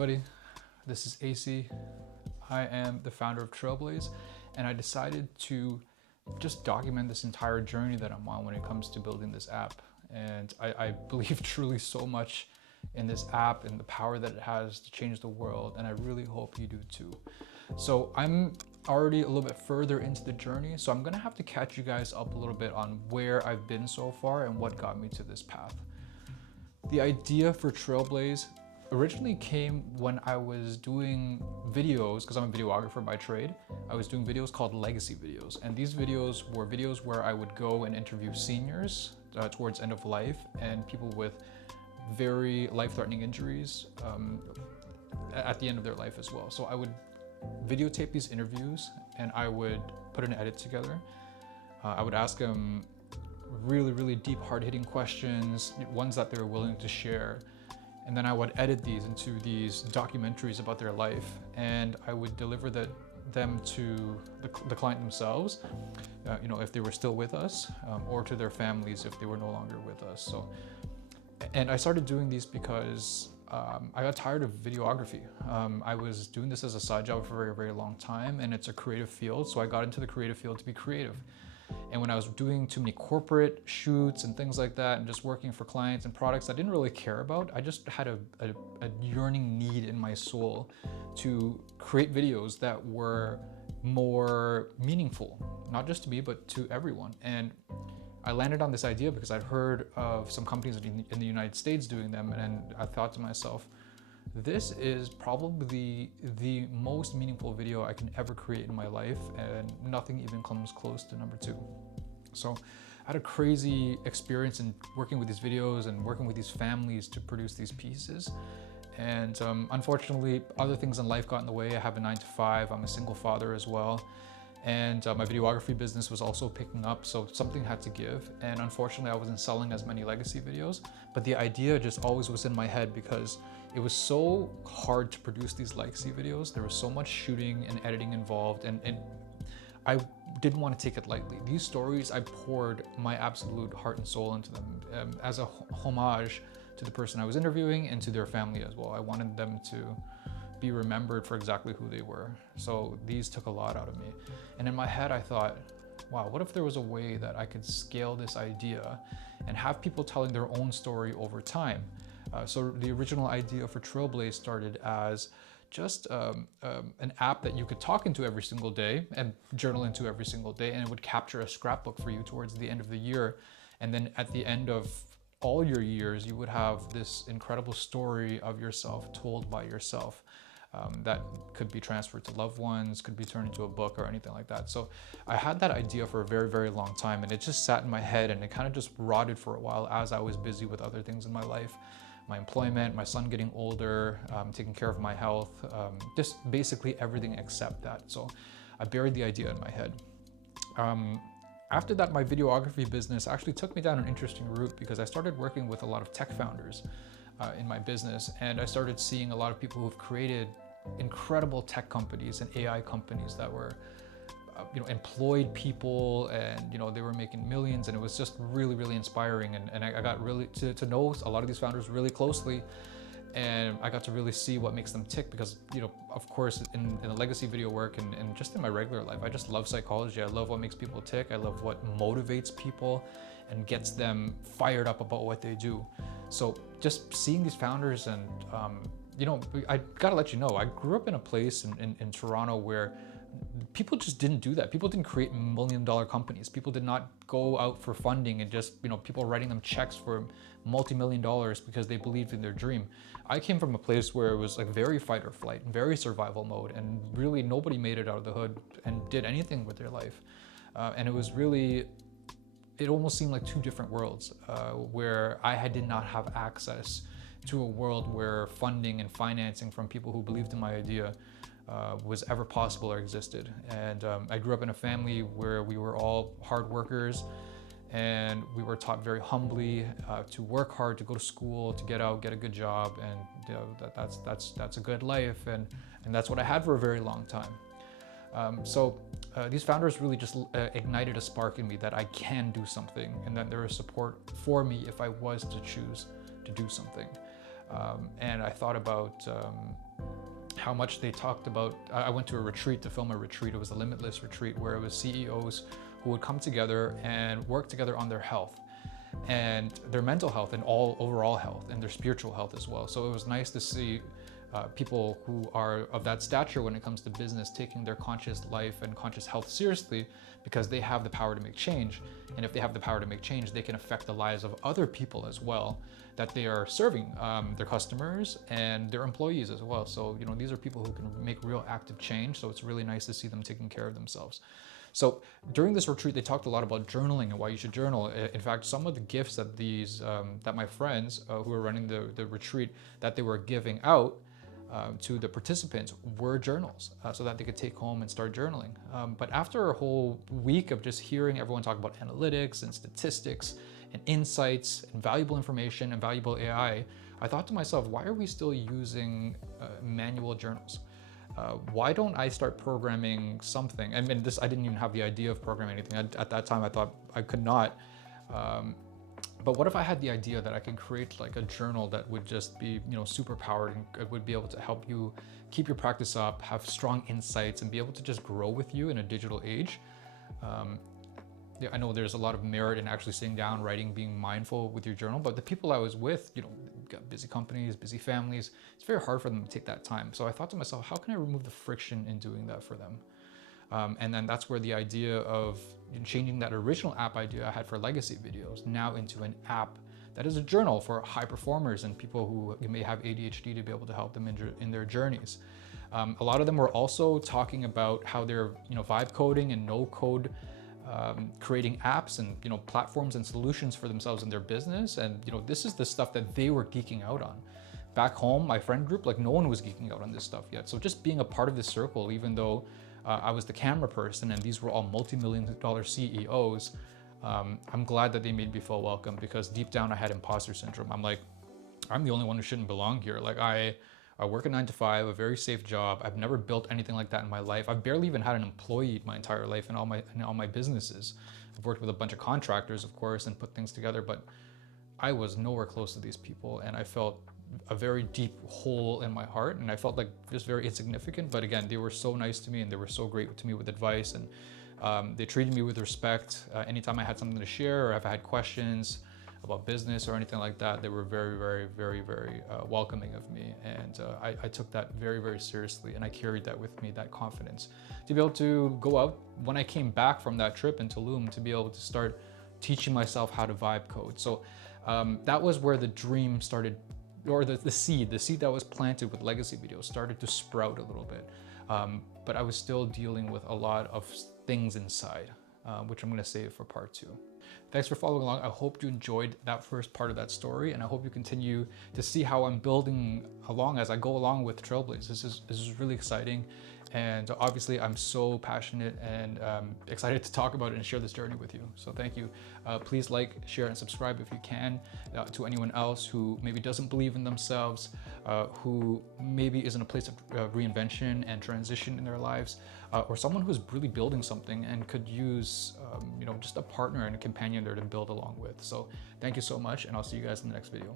everybody, this is AC. I am the founder of Trailblaiz, and I decided to just document this entire journey that I'm on when it comes to building this app. And I believe truly so much in this app and the power that it has to change the world, and I really hope you do too. So I'm already a little bit further into the journey, so I'm gonna have to catch you guys up a little bit on where I've been so far and what got me to this path. The idea for Trailblaiz originally came when I was doing videos, because I'm a videographer by trade. I was doing videos called legacy videos, and these videos were videos where I would go and interview seniors towards end of life and people with very life-threatening injuries at the end of their life as well. So I would videotape these interviews and I would put an edit together. I would ask them really deep, hard-hitting questions, ones that they were willing to share. And then I would edit these into these documentaries about their life, and I would deliver them to the client themselves, if they were still with us, or to their families if they were no longer with us. So, and I started doing these because I got tired of videography. I was doing this as a side job for a very long time, and it's a creative field, so I got into the creative field to be creative. And when I was doing too many corporate shoots and things like that, and just working for clients and products I didn't really care about, I just had a yearning need in my soul to create videos that were more meaningful, not just to me, but to everyone. And I landed on this idea because I'd heard of some companies in the United States doing them, and I thought to myself, this is probably the most meaningful video I can ever create in my life, and nothing even comes close to number two. So I had a crazy experience in working with these videos and working with these families to produce these pieces. And unfortunately, other things in life got in the way. I have a 9-to-5, I'm a single father as well. And my videography business was also picking up, so something had to give. And unfortunately, I wasn't selling as many legacy videos, but the idea just always was in my head because it was so hard to produce these legacy videos. There was so much shooting and editing involved, and I didn't want to take it lightly. These stories, I poured my absolute heart and soul into them as a homage to the person I was interviewing and to their family as well. I wanted them to be remembered for exactly who they were. So these took a lot out of me. And in my head, I thought, wow, what if there was a way that I could scale this idea and have people telling their own story over time? So the original idea for Trailblaiz started as just an app that you could talk into every single day and journal into every single day, and it would capture a scrapbook for you towards the end of the year. And then at the end of all your years, you would have this incredible story of yourself told by yourself. That could be transferred to loved ones, could be turned into a book or anything like that. So I had that idea for a very long time, and it just sat in my head, and it kind of just rotted for a while as I was busy with other things in my life. My employment, my son getting older, taking care of my health, just basically everything except that. So I buried the idea in my head. After that, my videography business actually took me down an interesting route because I started working with a lot of tech founders in my business, and I started seeing a lot of people who've created incredible tech companies and AI companies that were employed people, and they were making millions, and it was just really inspiring. And I got really to know a lot of these founders really closely, and I got to really see what makes them tick because of course in the legacy video work and just in my regular life, I just love psychology. I love what makes people tick. I love what motivates people and gets them fired up about what they do. So just seeing these founders, and I gotta let you know, I grew up in a place in Toronto where people just didn't do that. People didn't create million-dollar companies. People did not go out for funding and just, people writing them checks for multi-million dollars because they believed in their dream. I came from a place where it was like very fight or flight, very survival mode, and really nobody made it out of the hood and did anything with their life. And it was really, it almost seemed like two different worlds where I did not have access to a world where funding and financing from people who believed in my idea was ever possible or existed. And I grew up in a family where we were all hard workers, and we were taught very humbly to work hard, to go to school, to get out, get a good job, and that's a good life, and that's what I had for a very long time. So these founders really just ignited a spark in me that I can do something, and that there is support for me if I was to choose to do something. And I thought about how much they talked about, I went to a retreat to film a retreat. It was a limitless retreat where it was CEOs who would come together and work together on their health and their mental health and all overall health and their spiritual health as well. So it was nice to see people who are of that stature when it comes to business taking their conscious life and conscious health seriously, because they have the power to make change. And if they have the power to make change, they can affect the lives of other people as well that they are serving, their customers and their employees as well. So, you know, these are people who can make real active change. So it's really nice to see them taking care of themselves. So during this retreat, they talked a lot about journaling and why you should journal. In fact, some of the gifts that that my friends who were running the retreat, that they were giving out to the participants were journals, so that they could take home and start journaling. But after a whole week of just hearing everyone talk about analytics and statistics and insights and valuable information and valuable AI, I thought to myself, why are we still using manual journals? Why don't I start programming something? I mean, I didn't even have the idea of programming anything. At that time, I thought I could not. But what if I had the idea that I can create like a journal that would just be, you know, super powered and it would be able to help you keep your practice up, have strong insights, and be able to just grow with you in a digital age? Yeah, I know there's a lot of merit in actually sitting down, writing, being mindful with your journal, but the people I was with, you know, got busy companies, busy families. It's very hard for them to take that time. So I thought to myself, how can I remove the friction in doing that for them? And then that's where the idea of changing that original app idea I had for legacy videos now into an app that is a journal for high performers and people who may have ADHD to be able to help them in their journeys. A lot of them were also talking about how they're, you know, vibe coding and no code, creating apps and, you know, platforms and solutions for themselves in their business. And, you know, this is the stuff that they were geeking out on. Back home, my friend group, like no one was geeking out on this stuff yet. So just being a part of this circle, even though I was the camera person and these were all multi-million-dollar CEOs, I'm glad that they made me feel welcome, because deep down I had imposter syndrome. I'm like, I'm the only one who shouldn't belong here. Like I work a 9-to-5, a very safe job. I've never built anything like that in my life. I've barely even had an employee my entire life in all my businesses. I've worked with a bunch of contractors, of course, and put things together, but I was nowhere close to these people, and I felt a very deep hole in my heart, and I felt like just very insignificant. But again, they were so nice to me and they were so great to me with advice, and they treated me with respect. Anytime I had something to share or if I had questions about business or anything like that, they were very, very, very, very welcoming of me. And I took that very, very seriously, and I carried that with me, that confidence, to be able to go out when I came back from that trip in Tulum, to be able to start teaching myself how to vibe code. So that was where the dream started, or the seed that was planted with legacy videos started to sprout a little bit. But I was still dealing with a lot of things inside, which I'm gonna save for part 2. Thanks for following along. I hope you enjoyed that first part of that story, and I hope you continue to see how I'm building along as I go along with Trailblaiz. This is really exciting, and obviously I'm so passionate and excited to talk about it and share this journey with you. So thank you. Please like, share, and subscribe if you can, to anyone else who maybe doesn't believe in themselves, who maybe is in a place of reinvention and transition in their lives, or someone who's really building something and could use you know, just a partner and a companion there to build along with. So thank you so much, and I'll see you guys in the next video.